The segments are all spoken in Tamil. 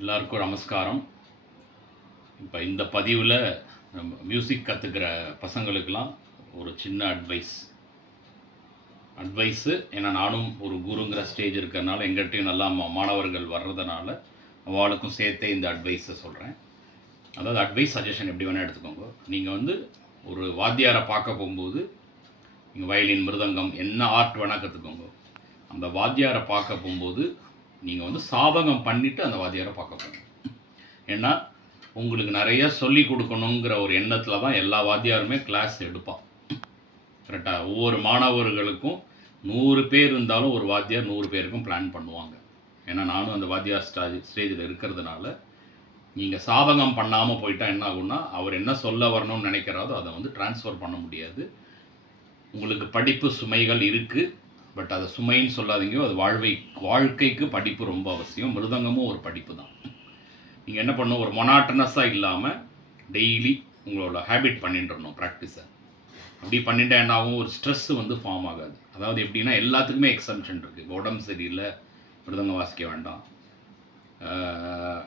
எல்லாருக்கும் நமஸ்காரம். இப்போ இந்த பதிவில் நம்ம மியூசிக் கற்றுக்கிற பசங்களுக்கெல்லாம் ஒரு சின்ன அட்வைஸு ஏன்னா நானும் ஒரு குருங்கிற ஸ்டேஜ் இருக்கிறதுனால எங்கிட்டையும் நல்லா மாணவர்கள் வர்றதுனால அவளுக்கும் சேர்த்தே இந்த அட்வைஸை சொல்கிறேன். அதாவது அட்வைஸ் சஜஷன் எப்படி வேணால் எடுத்துக்கோங்க. நீங்கள் வந்து ஒரு வாத்தியாரை பார்க்க போகும்போது நீங்கள் வயலின், மிருதங்கம் என்ன ஆர்ட் வேணால் கற்றுக்கோங்க. அந்த வாத்தியாரை பார்க்க போகும்போது நீங்கள் வந்து சாதகம் பண்ணிவிட்டு அந்த வாத்தியாரை பார்க்க போகணும். ஏன்னா உங்களுக்கு நிறைய சொல்லி கொடுக்கணுங்கிற ஒரு எண்ணத்தில் தான் எல்லா வாத்தியாருமே கிளாஸ் எடுப்பான். கரெக்டாக ஒவ்வொரு மாணவர்களுக்கும் 100 பேர் இருந்தாலும் ஒரு வாத்தியார் 100 பேருக்கும் பிளான் பண்ணுவாங்க. ஏன்னா நானும் அந்த வாத்தியார் ஸ்டேஜில் இருக்கிறதுனால நீங்கள் சாதகம் பண்ணாமல் போயிட்டா என்ன ஆகுன்னா அவர் என்ன சொல்ல வரணும்னு நினைக்கிறாரோ அதை வந்து ட்ரான்ஸ்ஃபர் பண்ண முடியாது. உங்களுக்கு படிப்பு சுமைகள் இருக்குது, பட் அதை சுமைன்னு சொல்லாதீங்க. அது வாழ்க்கைக்கு படிப்பு ரொம்ப அவசியம். மிருதங்கமும் ஒரு படிப்பு தான். நீங்கள் என்ன பண்ணணும், ஒரு மொனாட்டனஸாக இல்லாமல் டெய்லி உங்களோட ஹேபிட் பண்ணிட்டுருணும் ப்ராக்டிஸை. அப்படி பண்ணிட்டா என்ன ஆகும், ஒரு ஸ்ட்ரெஸ்ஸு வந்து ஃபார்ம் ஆகாது. அதாவது எப்படின்னா எல்லாத்துக்குமே எக்ஸம்ஷன் இருக்குது. இப்போ உடம்பு சரியில்லை மிருதங்கம் வாசிக்க வேண்டாம்,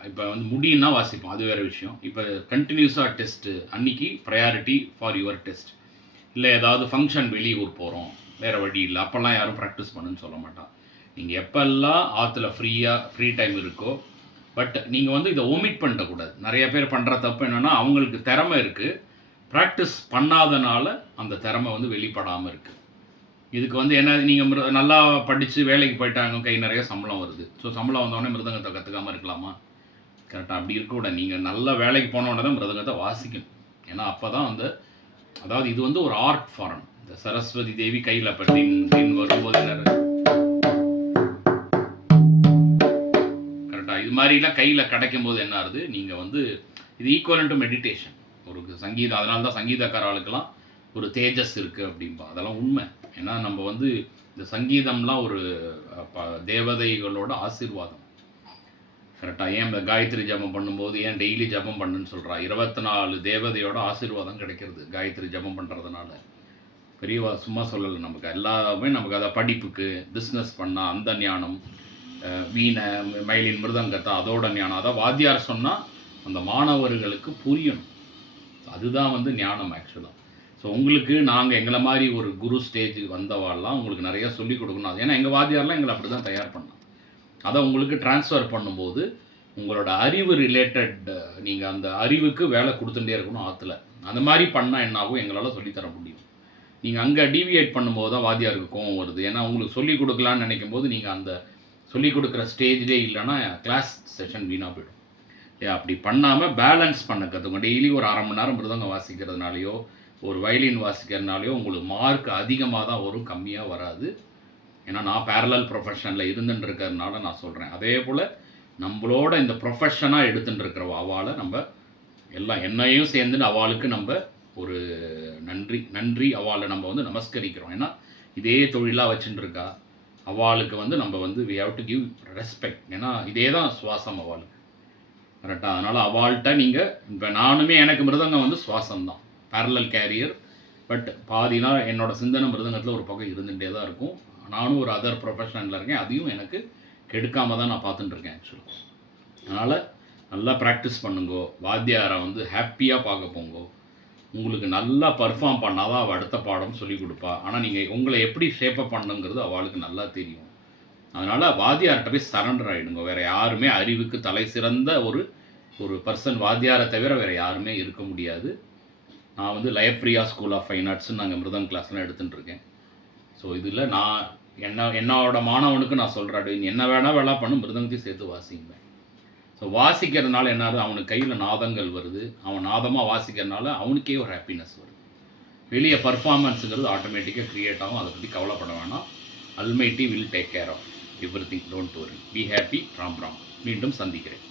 இப்போ வந்து முடின்னா வாசிப்போம், அது வேறு விஷயம். இப்போ கண்டினியூஸாக டெஸ்ட்டு அன்றைக்கி ப்ரையாரிட்டி ஃபார் யுவர் டெஸ்ட். இல்லை ஏதாவது ஃபங்க்ஷன் வெளியூர் போகிறோம், வேறு வழி இல்லை, அப்போல்லாம் யாரும் ப்ராக்டிஸ் பண்ணுன்னு சொல்ல மாட்டான். நீங்கள் எப்போல்லாம் ஆற்றுல ஃப்ரீ டைம் இருக்கோ, பட் நீங்கள் வந்து இதை ஒமிட் பண்ணிடக்கூடாது. நிறைய பேர் பண்ணுற தப்பு என்னென்னா, அவங்களுக்கு திறமை இருக்குது, ப்ராக்டிஸ் பண்ணாதனால அந்த திறமை வந்து வெளிப்படாமல் இருக்குது. இதுக்கு வந்து என்ன, நீங்கள் நல்லா படித்து வேலைக்கு போயிட்டாங்க, கை நிறைய சம்பளம் வருது. ஸோ சம்பளம் வந்தோடனே மிருதங்கத்தை கற்றுக்காமல் இருக்கலாமா? கரெக்டாக அப்படி இருக்கக்கூடாது. நீங்கள் நல்ல வேலைக்கு போனோடனே தான் மிருதங்கத்தை வாசிக்கணும். ஏன்னா அப்போ தான் வந்து, அதாவது இது வந்து ஒரு ஆர்ட் ஃபார்ம். இந்த சரஸ்வதி தேவி கையில் பட்டின் வரும்போது கரெக்டாக இது மாதிரிலாம் கையில் கிடைக்கும் போது என்ன ஆகுது, நீங்கள் வந்து இது ஈக்குவலன் டு மெடிடேஷன். ஒரு சங்கீதம், அதனால தான் சங்கீதக்காரர்களுக்கெல்லாம் ஒரு தேஜஸ் இருக்குது அப்படின்பா. அதெல்லாம் உண்மை. ஏன்னா நம்ம வந்து இந்த சங்கீதம்லாம் ஒரு தேவதைகளோட ஆசீர்வாதம். கரெக்டாக ஏன் இந்த காயத்ரி ஜபம் பண்ணும்போது ஏன் டெய்லி ஜபம் பண்ணுன்னு சொல்கிறா? 24 தேவதையோட ஆசீர்வாதம் கிடைக்கிறது காயத்ரி ஜபம் பண்ணுறதுனால. பெரியவா சும்மா சொல்லலை, நமக்கு எல்லாமே நமக்கு அதை படிப்புக்கு, பிஸ்னஸ் பண்ணால் அந்த ஞானம், வீணை, மயிலின், மிருதங்கத்தை அதோட ஞானம், அதான் வாத்தியார் சொன்னால் அந்த மாணவர்களுக்கு புரியணும். அதுதான் வந்து ஞானம் ஆக்சுவலாக. ஸோ உங்களுக்கு நாங்கள் எங்களை மாதிரி ஒரு குரு ஸ்டேஜுக்கு வந்தவாள்லாம் உங்களுக்கு நிறையா சொல்லிக் கொடுக்கணும். ஏன்னா எங்கள் வாத்தியார்லாம் எங்களை அப்படி தான் தயார் பண்ணோம். அதை உங்களுக்கு ட்ரான்ஸ்ஃபர் பண்ணும்போது உங்களோட அறிவு ரிலேட்டட், நீங்கள் அந்த அறிவுக்கு வேலை கொடுத்துட்டே இருக்கணும் ஆற்றுல. அந்த மாதிரி பண்ணால் என்னாகும், எங்களால் சொல்லித்தர முடியும். நீங்கள் அங்கே டீவியேட் பண்ணும்போது தான் வாத்தியாருக்கு கோவம் வருது. ஏன்னா உங்களுக்கு சொல்லிக் கொடுக்கலான்னு நினைக்கும் போது நீங்கள் அந்த சொல்லிக் கொடுக்குற ஸ்டேஜ்லேயே இல்லைன்னா கிளாஸ் செஷன் வீணாக போய்டும். அப்படி பண்ணாமல் பேலன்ஸ் பண்ண கற்றுங்க. டெய்லி ஒரு 1/2 மணி நேரம் மிருதங்கம் வாசிக்கிறதுனாலையோ ஒரு வயலின் வாசிக்கிறதுனாலையோ உங்களுக்கு மார்க் அதிகமாக தான் வரும், கம்மியாக வராது. ஏன்னா நான் பேரலல் ப்ரொஃபஷனில் இருந்துட்டு இருக்கிறதுனால நான் சொல்கிறேன். அதே போல் நம்மளோட இந்த ப்ரொஃபஷனாக எடுத்துகிட்டு இருக்கிற அவளை நம்ம எல்லாம் என்னையும் சேர்ந்துன்னு அவளுக்கு நம்ம ஒரு நன்றி அவளை நம்ம வந்து நமஸ்கரிக்கிறோம். ஏன்னா இதே தொழிலாக வச்சுட்டு இருக்கா அவளுக்கு வந்து நம்ம வந்து we have to give respect. ஏன்னா இதே தான் சுவாசம் அவளுக்கு. கரெக்டாக. அதனால் அவள்கிட்ட நீங்கள், இப்போ நானுமே எனக்கு மிருதங்கம் வந்து சுவாசம் தான், பேரலல் கேரியர். பட் பாதினா என்னோடய சிந்தனை மிருதங்கத்தில் ஒரு பக்கம் இருந்துகிட்டே தான் இருக்கும். நானும் ஒரு அதர் ப்ரொஃபஷனில் இருக்கேன், அதையும் எனக்கு கெடுக்காமல் தான் நான் பார்த்துட்டுருக்கேன் ஆக்சுவலாக. அதனால் நல்லா ப்ராக்டிஸ் பண்ணுங்கோ, வாத்தியாரை வந்து ஹாப்பியாக பார்க்க போங்கோ. உங்களுக்கு நல்லா பர்ஃபார்ம் பண்ணால் தான் அவள் அடுத்த பாடம் சொல்லிக் கொடுப்பா. ஆனால் நீங்கள் உங்களை எப்படி ஷேப்பப் பண்ணுங்கிறது அவளுக்கு நல்லா தெரியும். அதனால் வாத்தியார்கிட்ட போய் சரண்டர் ஆகிடுங்க. வேறு யாருமே அறிவுக்கு தலை சிறந்த ஒரு பர்சன் வாத்தியாரை தவிர வேறு யாருமே இருக்க முடியாது. நான் வந்து லயப்பிரியா ஸ்கூல் ஆஃப் ஃபைன் ஆர்ட்ஸ்ன்னு நாங்கள் மிருதம் கிளாஸ்லாம் எடுத்துகிட்டுருக்கேன். ஸோ இதில் நான் என்னோட மாணவனுக்கு நான் சொல்கிறேன், என்ன வேணால் வேலை பண்ணு, மிருதங்கத்தையும் சேர்த்து வாசிங்க. ஸோ வாசிக்கிறதுனால என்ன ஆகுது, அவனுக்கு கையில் நாதங்கள் வருது, அவன் நாதமாக வாசிக்கிறதுனால அவனுக்கே ஒரு ஹாப்பினஸ் வருது. வெளியே பர்ஃபார்மன்ஸுங்கிறது ஆட்டோமேட்டிக்காக க்ரியேட் ஆகும். அதை பற்றி கவலைப்பட வேணாம். Almighty will take care of everything. Don't worry, be happy. Ram. மீண்டும் சந்திக்கிறேன்.